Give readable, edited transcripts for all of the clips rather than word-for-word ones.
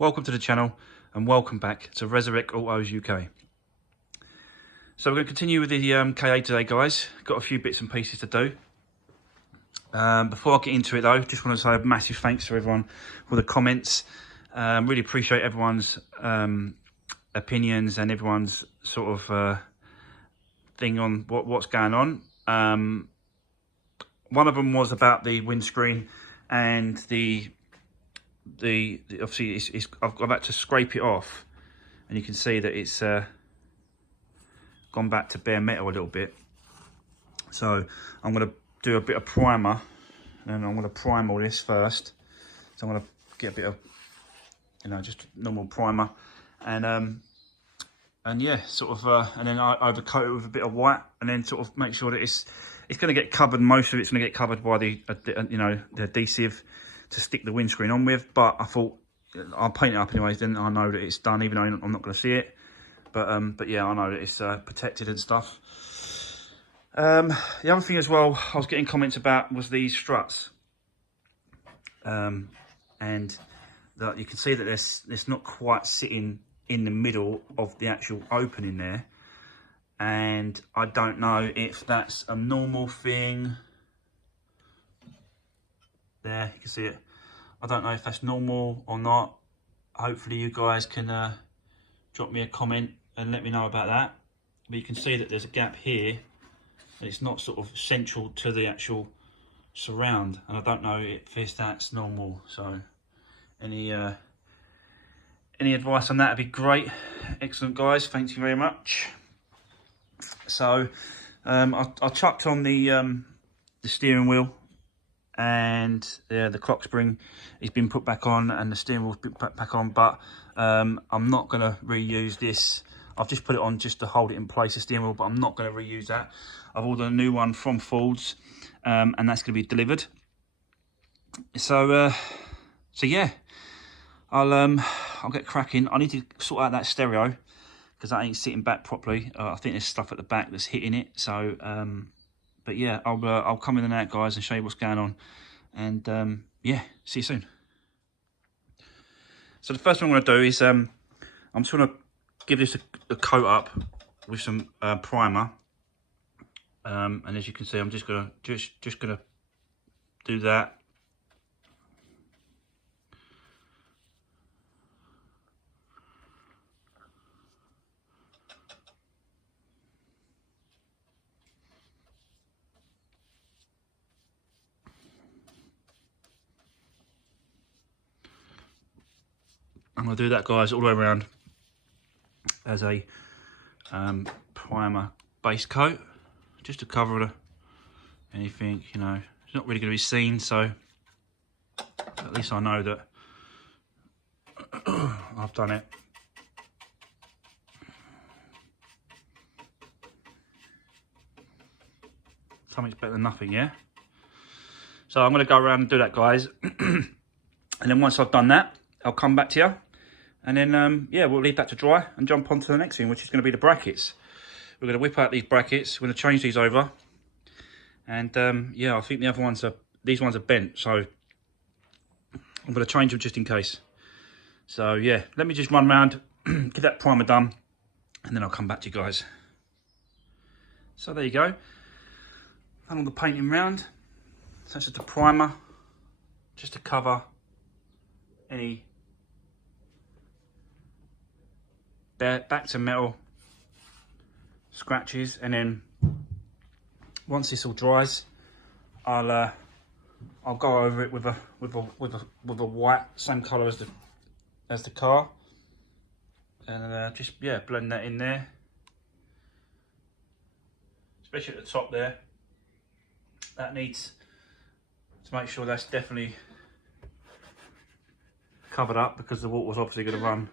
Welcome to the channel and welcome back to Resurrect Autos UK. So we're going to continue with the KA today, guys. Got a few bits and pieces to do. Before I get into it though, just want to say a massive thanks to everyone for the comments. Really appreciate everyone's opinions and everyone's sort of thing on what's going on. One of them was about the windscreen and the obviously I've had to scrape it off, and you can see that it's gone back to bare metal a little bit. So I'm going to do a bit of primer, and I'm going to prime all this first. So I'm going to get a bit of, just normal primer, and yeah, sort of, and then I overcoat it with a bit of white, and then sort of make sure that it's going to get covered. Most of it's going to get covered by the the adhesive to stick the windscreen on with, but I thought I'll paint it up anyways, then I know that it's done, even though I'm not going to see it. But yeah, I know that it's protected and stuff. The other thing as well I was getting comments about was these struts, and that you can see that it's not quite sitting in the middle of the actual opening there, and I don't know if that's a normal thing. There, you can see it. I don't know if that's normal or not. Hopefully you guys can drop me a comment and let me know about that. But you can see that there's a gap here, and it's not sort of central to the actual surround, and I don't know if that's normal. So any advice on that would be great. Excellent, guys, thank you very much. So I chucked on the steering wheel, and the clock spring has been put back on, and the steering wheel's been put back on, but I'm not going to reuse this. I've just put it on just to hold it in place, the steering wheel, but I'm not going to reuse that. I've ordered a new one from Ford's, and that's going to be delivered. So yeah, I'll get cracking. I need to sort out that stereo because that ain't sitting back properly. I think there's stuff at the back that's hitting it. So but yeah, I'll come in and out, guys, and show you what's going on. And yeah, see you soon. So the first thing I'm going to do is I'm just going to give this a coat up with some primer. And as you can see, I'm just going to do that. I'm going to do that, guys, all the way around as a primer base coat, just to cover anything, it's not really going to be seen, so at least I know that I've done it. Something's better than nothing, yeah? So I'm going to go around and do that, guys. And then once I've done that, I'll come back to you. And then, yeah, we'll leave that to dry and jump on to the next thing, which is going to be the brackets. We're going to whip out these brackets. We're going to change these over. And, yeah, I think these ones are bent. So I'm going to change them just in case. So, yeah, let me just run around, get that primer done, and then I'll come back to you guys. So there you go. Done all the painting round. So that's just the primer, just to cover any back to metal scratches. And then once this all dries, I'll go over it with a white, same colour as the car, and just, yeah, blend that in there, especially at the top there. That needs to make sure that's definitely covered up, because the water's obviously going to run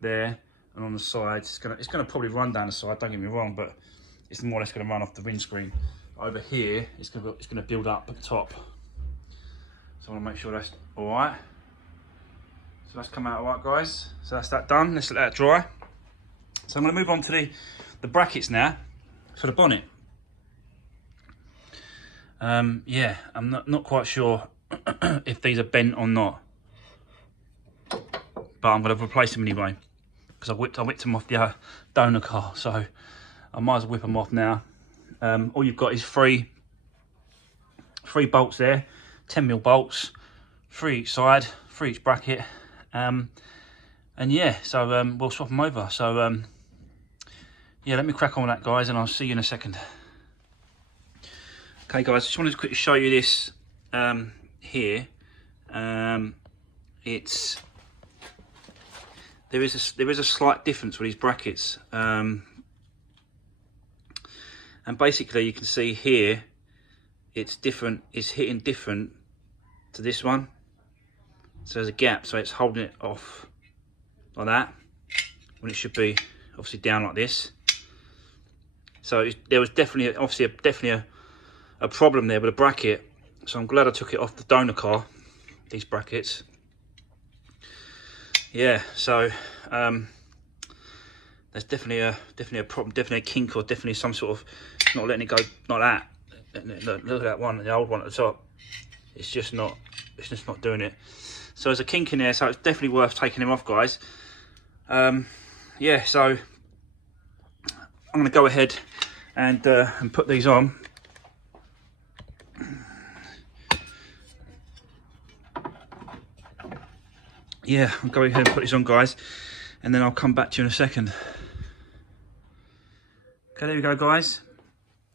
there, and on the sides it's going to probably run down the side, don't get me wrong, but it's more or less going to run off the windscreen. Over here it's going to build up at the top, so I want to make sure that's all right. So that's come out all right, guys. So that's that done. Let's let that dry. So I'm going to move on to the brackets now for the bonnet. Yeah, I'm not quite sure if these are bent or not. but I'm going to replace them anyway, because I whipped them off the donor car, so I might as well whip them off now. All you've got is three bolts there, 10mm bolts, 3 each side, 3 each bracket, and yeah, so we'll swap them over. So yeah, let me crack on with that, guys, and I'll see you in a second. Okay, guys, just wanted to quickly show you this here. There is a slight difference with these brackets, and basically you can see here it's different. It's hitting different to this one, so there's a gap, so it's holding it off like that when it should be obviously down like this. So there was definitely a problem there with a bracket, so I'm glad I took it off the donor car, these brackets. Yeah, so there's definitely a problem, definitely a kink, or definitely some sort of not letting it go like that. Look at that one, the old one at the top. It's just not doing it. So there's a kink in there, so it's definitely worth taking them off, guys. Yeah, so I'm going to go ahead and put these on. Yeah, I'll go ahead and put these on, guys, and then I'll come back to you in a second. Okay, there we go, guys.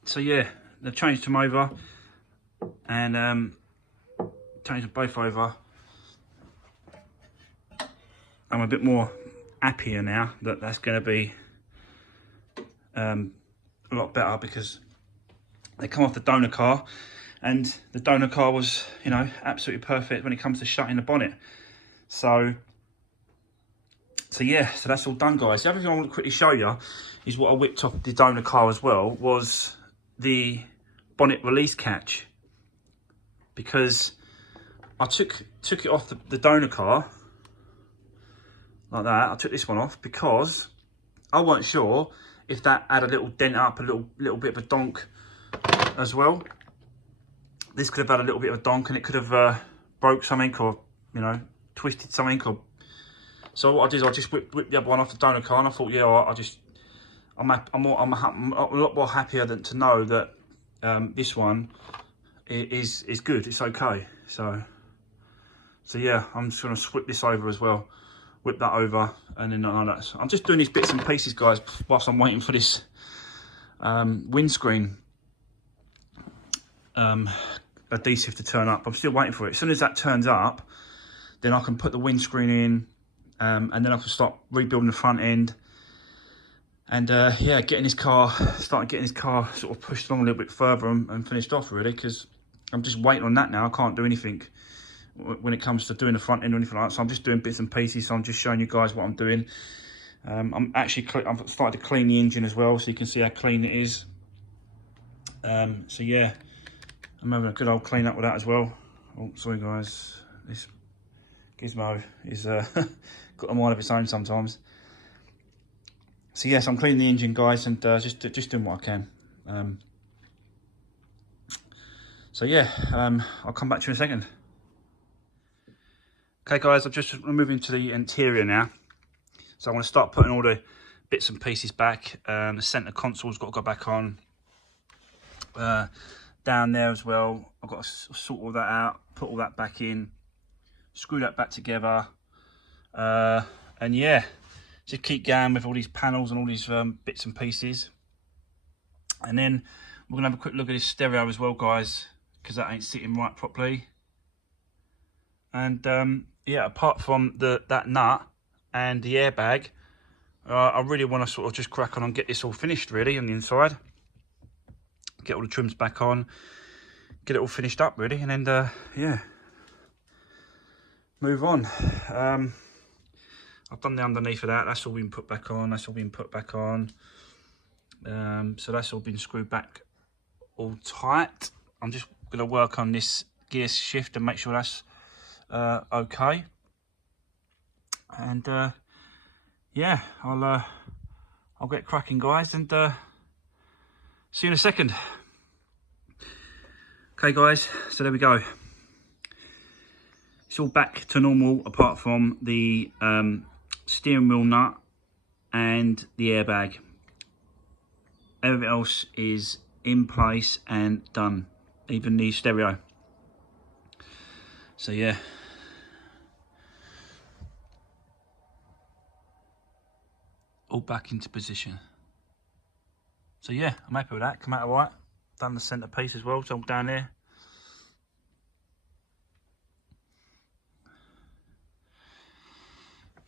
So yeah, they've changed them over, and changed them both over. I'm a bit more happier now that that's going to be a lot better, because they come off the donor car, and the donor car was, you know, absolutely perfect when it comes to shutting the bonnet. So yeah, so that's all done, guys. The other thing I want to quickly show you is what I whipped off the donor car as well, was the bonnet release catch, because I took it off the donor car like that. I took this one off because I weren't sure if that had a little dent up, a little bit of a donk as well. This could have had a little bit of a donk, and it could have broke something, or, you know, twisted something. Or so what I did is I just whipped the other one off the donor car, and I thought, yeah, I'm a lot more happier to know that this one is good. It's okay. So yeah, I'm just going to whip this over as well. Whip that over, and then I'm just doing these bits and pieces, guys, whilst I'm waiting for this windscreen adhesive to turn up. I'm still waiting for it. As soon as that turns up, then I can put the windscreen in, and then I can start rebuilding the front end, and yeah, getting this car sort of pushed along a little bit further and finished off, really, because I'm just waiting on that now. I can't do anything when it comes to doing the front end or anything like that, so I'm just doing bits and pieces. So I'm just showing you guys what I'm doing. I've started to clean the engine as well, so you can see how clean it is. So yeah, I'm having a good old clean up with that as well. Oh, sorry, guys, this gizmo is got a mind of its own sometimes. So yes, I'm cleaning the engine, guys, and just doing what I can. So yeah, I'll come back to you in a second. Okay, guys, I'm just moving to the interior now. So I'm going to start putting all the bits and pieces back. The centre console's got to go back on. Down there as well, I've got to sort all that out, put all that back in, screw that back together. And yeah, just keep going with all these panels and all these bits and pieces. And then we're going to have a quick look at this stereo as well, guys, because that ain't sitting right properly. And yeah, apart from that nut and the airbag, I really want to sort of just crack on and get this all finished, really, on the inside. Get all the trims back on, get it all finished up, really, and then yeah, move on. I've done the underneath of that. That's all been put back on. That's all been put back on. So that's all been screwed back all tight. I'm just going to work on this gear shift and make sure that's okay. And yeah, I'll get cracking, guys, and see you in a second. Okay, guys, so there we go. As it's all back to normal apart from the steering wheel nut and the airbag. Everything else is in place and done, even the stereo. So yeah, all back into position. So yeah, I'm happy with that. Come out all right. Done the centre piece as well, so I'm down there.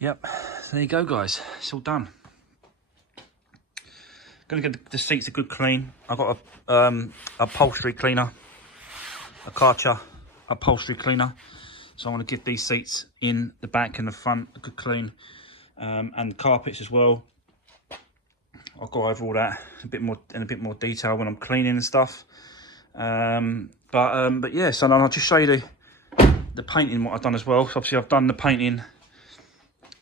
Yep, so there you go guys, it's all done. Gonna get the seats a good clean. I've got a upholstery cleaner, a Karcher upholstery cleaner. So I'm gonna give these seats in the back and the front a good clean, and the carpets as well. I'll go over all that a bit more detail when I'm cleaning and stuff. But yeah, so I'll just show you the painting, what I've done as well. So obviously I've done the painting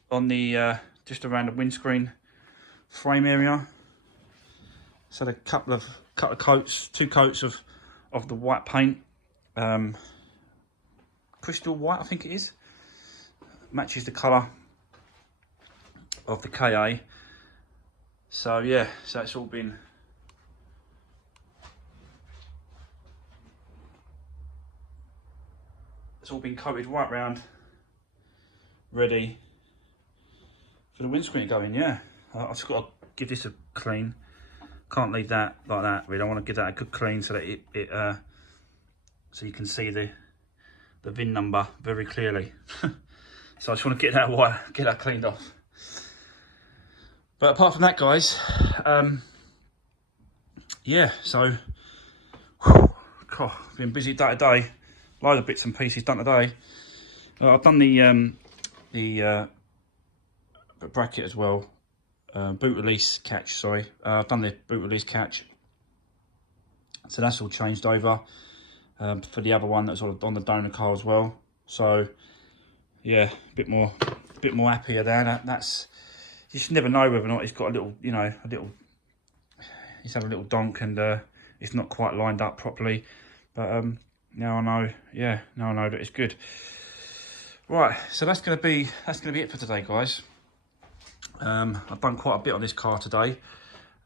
on the just around the windscreen frame area. So a couple of coats, 2 coats of the white paint, crystal white I think it is, matches the colour of the KA. So yeah, so it's all been coated right round, ready for the windscreen going. Yeah, I've just got to give this a clean. Can't leave that like that. We don't want to give that a good clean so that it so you can see the VIN number very clearly. So I just want to get that cleaned off. But apart from that, guys, yeah. So, God, been busy day to day. Loads of bits and pieces done today. I've done the bracket as well. Boot release catch, sorry. I've done the boot release catch. So that's all changed over for the other one that's on the donor car as well. So yeah, a bit more happier there. That's, you just never know whether or not it's got a little, you know, he's had a little donk and it's not quite lined up properly. But now I know, yeah, now I know that it's good. Right, so that's gonna be it for today, guys. I've done quite a bit on this car today,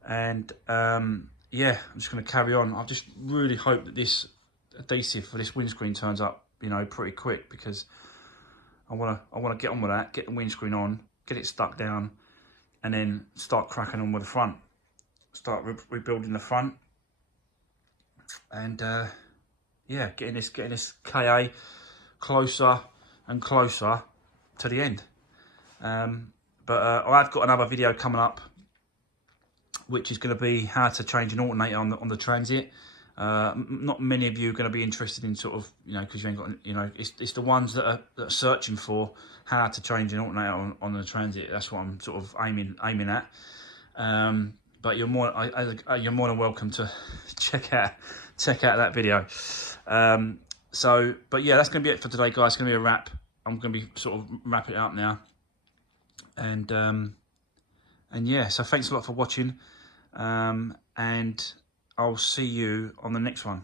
and yeah, I'm just going to carry on. I just really hope that this adhesive for this windscreen turns up, you know, pretty quick, because I want to get on with that, get the windscreen on, get it stuck down, and then start cracking on with the front, start rebuilding the front, and yeah, getting this KA closer and closer to the end. But I've got another video coming up, which is going to be how to change an alternator on the Transit. Not many of you are going to be interested in sort of, you know, because you ain't got, you know, it's the ones that are searching for how to change an alternator on the Transit. That's what I'm sort of aiming at. But you're more than welcome to check out that video. So, but yeah, that's going to be it for today, guys. It's going to be a wrap. I'm going to be sort of wrapping it up now. And yeah, so thanks a lot for watching, and I'll see you on the next one.